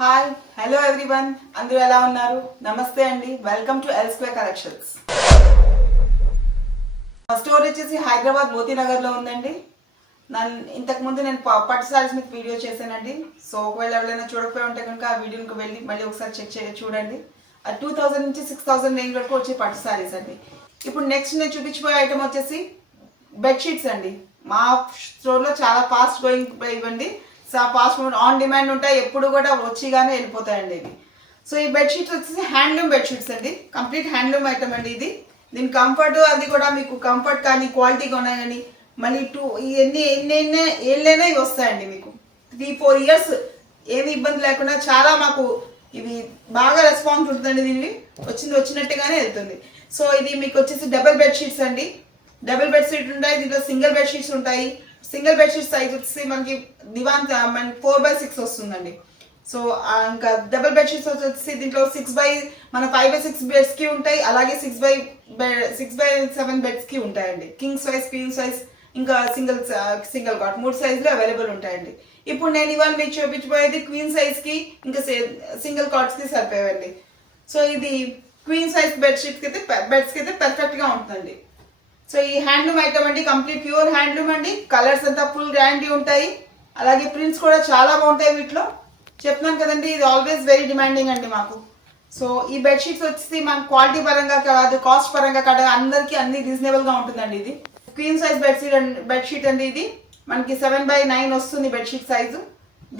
Hi hello everyone, అందరూ ఎలా ఉన్నారు? నమస్తే అండి, welcome to L square collections. మా స్టోర్ వచ్చేసి హైదరాబాద్ మోతీనగర్ లో ఉందండి. ఇంతకు ముందు నేను పట్టు సారీస్ మీద వీడియో చేశానండి. సో ఒకవేళ ఎవరైనా చూడకపోయి ఉంటే కనుక ఆ వీడియోకి వెళ్ళి మళ్ళీ ఒకసారి చూడండి. 2000 నుంచి 6000 రేంజ్ వరకు వచ్చే పట్టు సారీస్ అండి. ఇప్పుడు నెక్స్ట్ నేను చూపించబోయే ఐటమ్ వచ్చేసి బెడ్షీట్స్ అండి. మా స్టోర్లో చాలా ఫాస్ట్ గోయింగ్ ఇవ్వండి. ఫాస్ట్ ఆన్ డిమాండ్ ఉంటాయి, ఎప్పుడు కూడా వచ్చిగానే వెళ్ళిపోతాయండి ఇవి. సో ఈ బెడ్షీట్స్ వచ్చేసి హ్యాండ్లూమ్ బెడ్షీట్స్ అండి. కంప్లీట్ హ్యాండ్లూమ్ ఐటమ్ అండి ఇది. దీని కంఫర్ట్ అది కూడా మీకు కంఫర్ట్ కానీ క్వాలిటీగా ఉన్నాయి కానీ మళ్ళీ ఎన్ని ఏళ్ళైనా ఇవి వస్తాయండి. మీకు 3-4 ఇయర్స్ ఏమి ఇబ్బంది లేకుండా చాలా మాకు ఇవి బాగా రెస్పాన్స్ ఉంటుందండి. దీన్ని వచ్చినట్టుగానే వెళ్తుంది. సో ఇది మీకు వచ్చేసి డబుల్ బెడ్షీట్స్ అండి. డబుల్ బెడ్షీట్ ఉంటాయి, దీంట్లో సింగిల్ బెడ్షీట్స్ ఉంటాయి. సింగిల్ బెడ్షీట్ సైజ్ వచ్చేసి మనకి దివాన్ 4/6 వస్తుందండి. సో ఇంకా డబుల్ బెడ్షీట్స్ వచ్చేసి దీంట్లో 5/6 బెడ్స్ కి ఉంటాయి, అలాగే 6/7 బెడ్స్ కి ఉంటాయండి. కింగ్ సైజ్, క్వీన్ సైజ్, ఇంకా సింగిల్ కాట్ 3 సైజులు అవైలబుల్ ఉంటాయండి. ఇప్పుడు నేను ఇవాళ మీకు చూపించబోయేది క్వీన్ సైజ్ కి ఇంకా సింగిల్ కాట్స్ కి సరిపోయండి. సో ఇది క్వీన్ సైజ్ బెడ్షీట్ కి అయితే బెడ్స్ కి అయితే పర్ఫెక్ట్ గా ఉంటుందండి. సో ఈ హ్యాండ్లూమ్ ఐటమ్ అండి, కంప్లీట్ ప్యూర్ హ్యాండ్లూమ్ అండి. కలర్స్ అంతా ఫుల్ గ్యారంటీ ఉంటాయి, అలాగే ప్రింట్స్ కూడా చాలా బాగుంటాయి వీటిలో. చెప్తున్నాను కదండి, ఇది ఆల్వేస్ వెరీ డిమాండింగ్ అండి మాకు. సో ఈ బెడ్షీట్స్ వచ్చేసి మన క్వాలిటీ పరంగా కాదు, కాస్ట్ పరంగా కాదు, అందరికి అన్ని రీజనబుల్ గా ఉంటుందండి. ఇది క్వీన్ సైజ్ బెడ్షీట్ అండి. ఇది మనకి 7/9 వస్తుంది బెడ్షీట్ సైజు.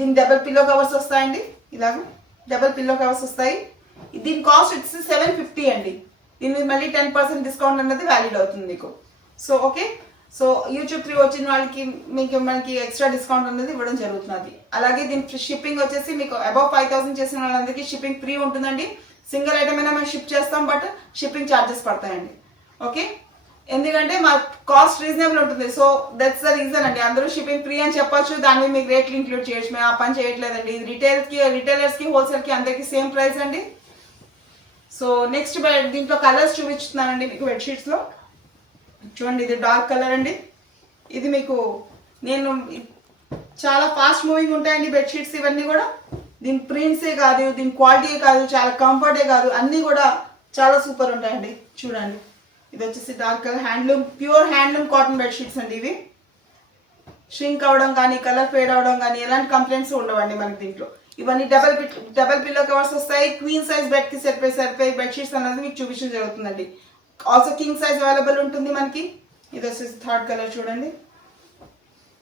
దీనికి డబుల్ పిల్లో కవర్స్ వస్తాయండి. ఇలాగ డబుల్ పిల్లో కవర్స్ వస్తాయి. దీని కాస్ట్ వచ్చేసి 750 అండి. దీని మీద మళ్ళీ 10% డిస్కౌంట్ అనేది వ్యాలిడ్ అవుతుంది మీకు. సో ఓకే, సో యూట్యూబ్ 3 వచ్చిన వాళ్ళకి మనకి ఎక్స్ట్రా డిస్కౌంట్ అనేది ఇవ్వడం జరుగుతుంది. అలాగే దీని షిప్పింగ్ వచ్చేసి మీకు అబౌవ్ 5000 చేసిన వాళ్ళందరికీ షిప్పింగ్ ఫ్రీ ఉంటుందండి. సింగిల్ ఐటమ్ అయినా మేము షిప్ చేస్తాం, బట్ షిప్పింగ్ ఛార్జెస్ పడతాయండి. ఓకే, ఎందుకంటే మా కాస్ట్ రీజనబుల్ ఉంటుంది. సో దట్స్ ద రీజన్ అండి. అందరూ షిప్పింగ్ ఫ్రీ అని చెప్పొచ్చు, దాని మీద మీకు రేట్లు ఇంక్లూడ్ చేయొచ్చు. మేము ఆ పని చేయట్లేదండి. ఇది రిటైలర్స్ కి హోల్సేల్ కి అందరికి సేమ్ ప్రైస్ అండి. సో నెక్స్ట్ దీంట్లో కలర్స్ చూపిస్తున్నానండి మీకు బెడ్షీట్స్ లో. చూడండి, ఇది డార్క్ కలర్ అండి. ఇది మీకు నేను చాలా ఫాస్ట్ మూవింగ్ ఉంటాయండి బెడ్షీట్స్ ఇవన్నీ కూడా. దీని ప్రింట్సే కాదు, దీని క్వాలిటీ కాదు, చాలా కంఫర్టే కాదు, అన్నీ కూడా చాలా సూపర్ ఉంటాయండి. చూడండి, ఇది వచ్చేసి dark colour handloom, pure handloom cotton bedsheets అండి. ఇవి ష్రింక్ అవడం కానీ కలర్ ఫేడ్ అవడం కానీ ఎలాంటి కంప్లైంట్స్ ఉండవండి మనకి దీంట్లో. ఇవన్నీ డబల్ పిల్లో కవర్స్ వస్తాయి. క్వీన్ సైజ్ బెడ్ కి సరిపోయి బెడ్షీట్స్ అనేది మీకు చూపించడం జరుగుతుందండి. ఆల్సో కింగ్ సైజ్ అవైలబుల్ ఉంటుంది మనకి. ఇది వచ్చేసి థర్డ్ కలర్ చూడండి.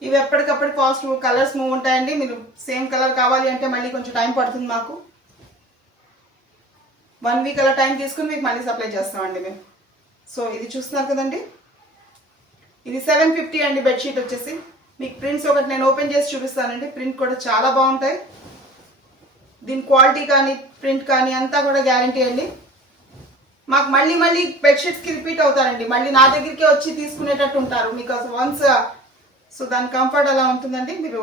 ఇవి ఎప్పటికప్పుడు ఫాస్ట్ కలర్స్ మూవ్ ఉంటాయండి. మీరు సేమ్ కలర్ కావాలి అంటే మళ్ళీ కొంచెం టైం పడుతుంది మాకు. 1 వీక్ అలా టైం తీసుకుని మీకు మళ్ళీ సప్లై చేస్తామండి మేము. సో ఇది చూస్తున్నారు కదండి, ఇది 750 అండి బెడ్షీట్ వచ్చేసి. మీకు ప్రింట్స్ ఒకటి నేను ఓపెన్ చేసి చూపిస్తానండి. ప్రింట్ కూడా చాలా బాగుంటాయి. దీని క్వాలిటీ కానీ ప్రింట్ కానీ అంతా కూడా గ్యారంటీ అండి. మాకు మళ్ళీ బెడ్షీట్స్ కి రిపీట్ అవుతారండి. మళ్ళీ నా దగ్గరికి వచ్చి తీసుకునేటట్టు ఉంటారు మీకు వన్స్. సో దాని కంఫర్ట్ అలా ఉంటుందండి. మీరు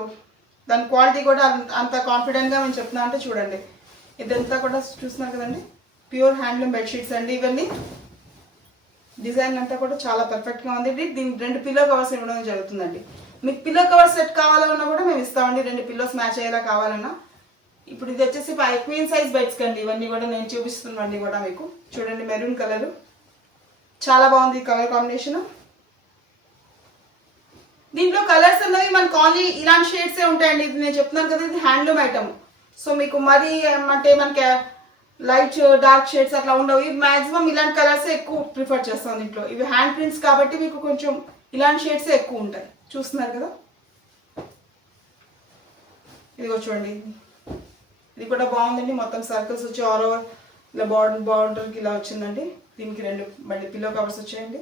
దాని క్వాలిటీ కూడా అంత కాన్ఫిడెంట్ గా మేము చెప్తున్నా అంటే చూడండి. ఇదంతా కూడా చూస్తున్నారు కదండి, ప్యూర్ హ్యాండ్లూమ్ బెడ్షీట్స్ అండి. ఇవన్నీ డిజైన్ అంతా కూడా చాలా పర్ఫెక్ట్ గా ఉంది. దీనికి 2 పిల్లో కవర్స్ ఇవ్వడం జరుగుతుందండి. మీకు పిల్లో కవర్ సెట్ కావాలన్నా కూడా మేము ఇస్తామండి, 2 పిల్లోస్ మ్యాచ్ అయ్యేలా కావాలన్నా. ఇప్పుడు ఇది వచ్చేసి క్వీన్ సైజ్ బెడ్స్ కండి. ఇవన్నీ కూడా నేను చూపిస్తున్నాండి కూడా మీకు. చూడండి, మెరూన్ కలర్ చాలా బాగుంది ఈ కలర్ కాంబినేషన్. దీంట్లో కలర్స్ అన్నవి మనకు ఓన్లీ ఇలాంటి షేడ్సే ఉంటాయండి. ఇది నేను చెప్తున్నాను కదా, ఇది హ్యాండ్లూమ్ ఐటమ్. సో మీకు మరీ అంటే మనకి లైట్ డార్క్ షేడ్స్ అట్లా ఉండవు. ఇవి మాక్సిమం ఇలాంటి కలర్స్ ఎక్కువ ప్రిఫర్ చేస్తాం దీంట్లో. ఇవి హ్యాండ్ ప్రింట్స్ కాబట్టి మీకు కొంచెం ఇలాంటి షేడ్స్ ఎక్కువ ఉంటాయి. చూస్తున్నారు కదా, ఇదిగో చూడండి, ఇది కూడా బాగుందండి. మొత్తం సర్కిల్స్ వచ్చి ఆల్ ఓవర్ ఇలా బార్డర్కి ఇలా వచ్చిందండి. దీనికి 2 మళ్ళీ పిల్లో కవర్స్ వచ్చాయండి.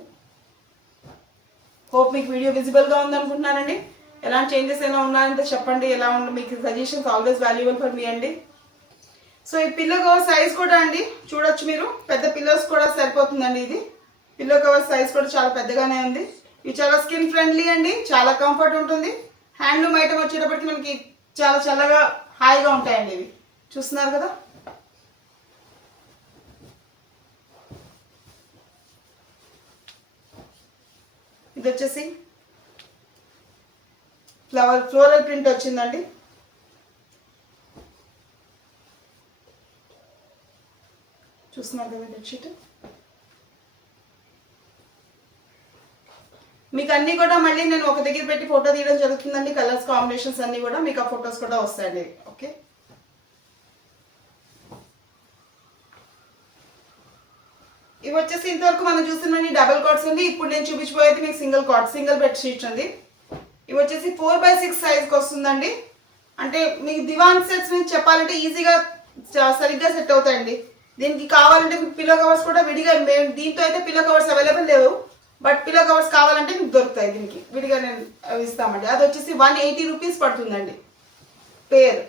హోప్ మీకు వీడియో విజిబుల్ గా ఉంది అనుకుంటున్నానండి. ఎలాంటి చేంజెస్ అయినా ఉన్నాయంటే చెప్పండి. ఎలా ఉంది మీకు suggestions always valuable for me అండి. సో ఈ పిల్లో కవర్ సైజ్ కూడా అండి చూడొచ్చు మీరు. పెద్ద పిల్లోస్ కూడా సరిపోతుందండి. ఇది పిల్లో కవర్ సైజ్ కూడా చాలా పెద్దగానే ఉంది. ఇవి చాలా స్కిన్ ఫ్రెండ్లీ అండి, చాలా కంఫర్ట్ ఉంటుంది. హ్యాండ్లూమ్ ఐటమ్ వచ్చేటప్పటికి మనకి చాలా చల్లగా హాయిగా ఉంటాయండి. ఇవి చూస్తున్నారు కదా. ఇది వచ్చేసి ఫ్లోరల్ ప్రింట్ వచ్చిందండి. చూస్తున్నారు కదా బెడ్షీట్. మీకు అన్ని కూడా మళ్ళీ నేను ఒక దగ్గర పెట్టి ఫోటో తీయడం జరుగుతుందండి. కలర్స్ కాంబినేషన్స్ అన్ని కూడా మీకు ఆ ఫొటోస్ కూడా వస్తాయండి. ఓకే, ఇవి వచ్చేసి ఇంతవరకు మనం చూసినవి డబుల్ కాట్స్ అండి. ఇప్పుడు నేను చూపించబోయేది మీకు single cot, single bed sheets అండి. ఇవి వచ్చేసి 4x6 సైజ్కి వస్తుందండి. అంటే మీకు దివాన్ సెట్స్ నుంచి చెప్పాలంటే ఈజీగా సరిగ్గా సెట్ అవుతాయండి. దీనికి కావాలంటే మీకు పిల్లో కవర్స్ కూడా విడిగా, దీంతో అయితే పిల్లో కవర్స్ అవైలబుల్ లేవు, బట్ పిల్లో కవర్స్ కావాలంటే మీకు దొరుకుతాయి. దీనికి విడిగా నేను ఇస్తామండి. అది వచ్చేసి 180 రూపీస్ పడుతుందండి పేర్.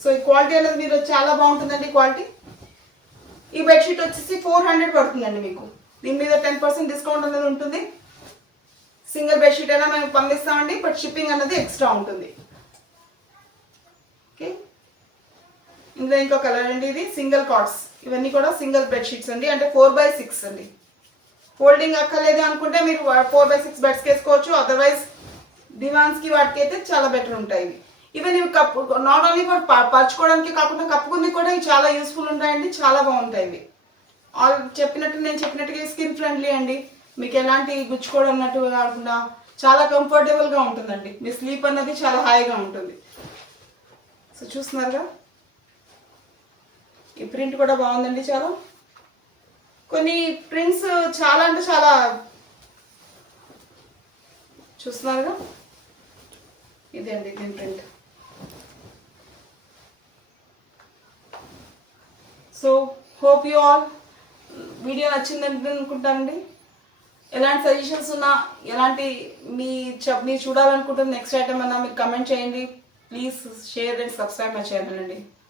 సో ఈ క్వాలిటీ అనేది మీరు చాలా బాగుంటుందండి క్వాలిటీ. ఈ బెడ్షీట్ వచ్చేసి 400 పడుతుందండి మీకు. దీని మీద 10% డిస్కౌంట్ అనేది ఉంటుంది. సింగిల్ బెడ్షీట్ అయినా మేము పంపిస్తామండి, బట్ షిప్పింగ్ అనేది ఎక్స్ట్రా ఉంటుంది. ఓకే, ఇందులో ఇంకో కలర్ అండి. ఇది సింగిల్ కాట్స్, ఇవన్నీ కూడా సింగిల్ బెడ్షీట్స్ అండి. అంటే 4x6 అండి. ఫోల్డింగ్ అక్కర్లేదు అనుకుంటే మీరు 4x6 బెడ్స్ వేసుకోవచ్చు. అదర్వైజ్ దివాన్స్కి వాటికి అయితే చాలా బెటర్ ఉంటాయి. ఈవెన్ ఇవి కప్పు నాట్ ఓన్లీ ఫర్ పరచుకోవడానికి కాకుండా కప్పుకుంది కూడా ఇవి చాలా యూస్ఫుల్ ఉంటాయండి. చాలా బాగుంటాయి ఇవి. నేను చెప్పినట్టుగా స్కిన్ ఫ్రెండ్లీ అండి. మీకు ఎలాంటి గుచ్చుకోవడం అన్నట్టుగా కాకుండా చాలా కంఫర్టబుల్గా ఉంటుందండి. మీ స్లీప్ అన్నది చాలా హాయిగా ఉంటుంది. సో చూస్తున్నారుగా, ఈ ప్రింట్ కూడా బాగుందండి. చాలా కొన్ని ప్రింట్స్ చాలా అంటే చాలా చూస్తున్నారుగా. ఇది అండి దీని print. So hope you all video నచ్చిందని అనుకుంటానండి. ఎలాంటి సజెషన్స్ ఉన్నా, ఎలాంటి మీరు చూడాలనుకుంటున్న నెక్స్ట్ ఐటమ్ అన్నా మీరు కమెంట్ చేయండి. Please share and subscribe my channel అండి.